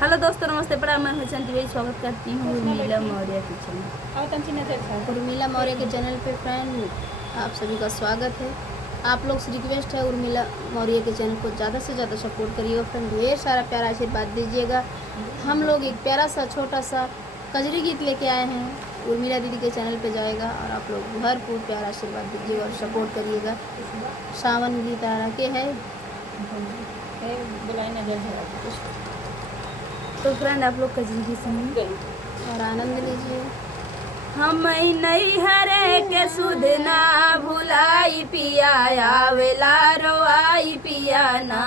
Hello दोस्तों, नमस्ते। प्रणाम। मैं हूं चंदी भाई, स्वागत करती हूँ उर्मिला मौर्य किचन में। उर्मिला मौर्य के चैनल पे फ्रेंड आप सभी का स्वागत है। आप लोग से रिक्वेस्ट है उर्मिला मौर्य के चैनल को ज़्यादा से ज़्यादा सपोर्ट करिएगा फ्रेंड। ढेर सारा प्यारा आशीर्वाद दीजिएगा। हम लोग एक प्यारा सा छोटा सा कजरी गीत लेके आए हैं, उर्मिला दीदी के चैनल पे जाएगा और आप लोग भरपूर प्यारा आशीर्वाद दीजिएगा और सपोर्ट करिएगा। सावन गीत आ रहा के है, तो फ्रेंड आप लोग कजरी की सुनिए और आनंद लीजिए। हम नहीं हरे के सुध ना भुलाई पिया, आवेला रोआई पिया ना।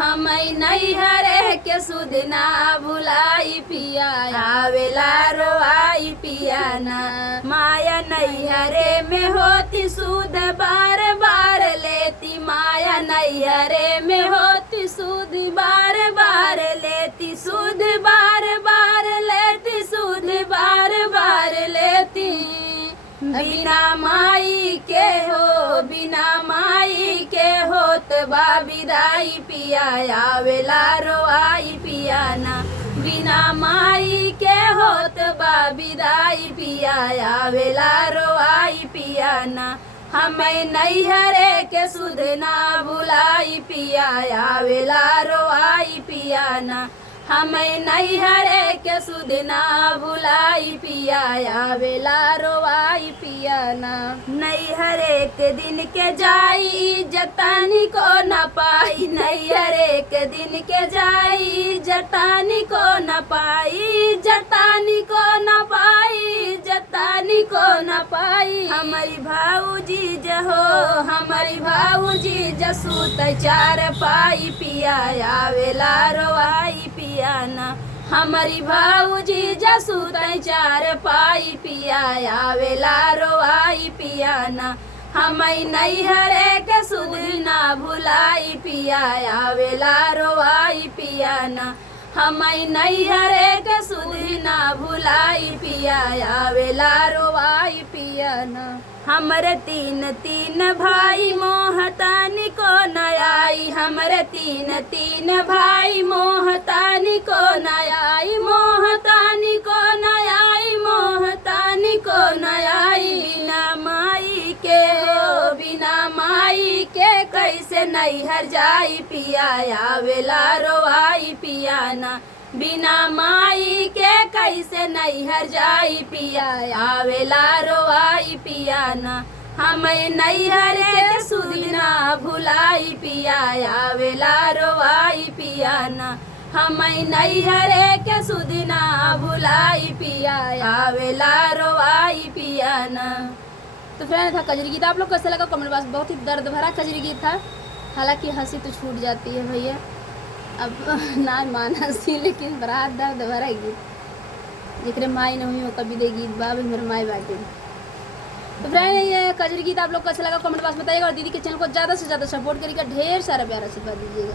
हम नहीं हरे के सुध ना भुलाई पिया, आवेला रोआई पिया ना। माया नहीं हरे में होती सुध बार बार लेती, माया नहीं हरे में होती सुध बार बार लेती, सुध बार बार लेती, सुध बार बार लेती। बिना माई के हो, बिना माई के होत बा विदाई पिया, आवेला रोआई पिया ना। बिना माई के होत बा विदाई पिया, आवेला रोआई पिया ना। हमें नहीं हरे के सुध ना भुलाई पिया, आवेला रोआई पिया ना। हमें नहीं हरे के सुध ना भुलाई पिया, आवेला रोआई पिया ना। नहीं हरे के दिन के जाई जतानी को न पाई, नहीं हरे के दिन के जाई जतानी को न पाई, जतानी को न पाई, जतानी को न पाई। हमारी भाऊजी जहो, हमारी भाऊजी जसूत चार पाई पिया, आवेला रोआई पिया ना। हमारी भाऊजी जसूत चार पाई पिया, आवेला रोआई पिया ना। हमें नहीं हरे के सुध ना भुलाई पिया, आवेला रोआई पिया ना। हमें नहीं हरे के सुध ना भुलाई पिया, आवेला रोआई पिया ना। हमरे तीन तीन भाई मोहतानी को न आई, हमरे तीन तीन भाई मोहतानी को न आई, मोहतानी को न आई, मोहतानी को न आई। बिना माई के हो, बिना माई के कैसे नहीं हर जाई पिया, आवेला रोआई पिया ना। बिना माई के कैसे नहीं हर जाई पिया, आवेला रोआई पिया ना। हमें नहीं हर के सुध ना भुलाई पिया, आवेला रोआई पिया ना। हमें नहीं हरे के सुध ना भुलाई पिया, आवेला रोआई पिया ना। तो फ्रेंड था कजरी गीत, आप लोग कैसे लगा कमेंट बॉक्स। बहुत ही दर्द भरा कजरी गीत था, हालांकि हंसी तो छूट जाती है भैया, अब ना माना सी, लेकिन बड़ा दर्द भरा गीत जिक्र माई नहीं हो कभी दे गीत बाबी मेरे माई बाटे। तो फ्रेंड ये कजरी गीत आप लोग कैसे लगा कमेंट बॉक्स बताइएगा और दीदी के चैनल को ज़्यादा से ज़्यादा सपोर्ट करिएगा। ढेर सारा प्यारा आशीर्वाद दीजिएगा।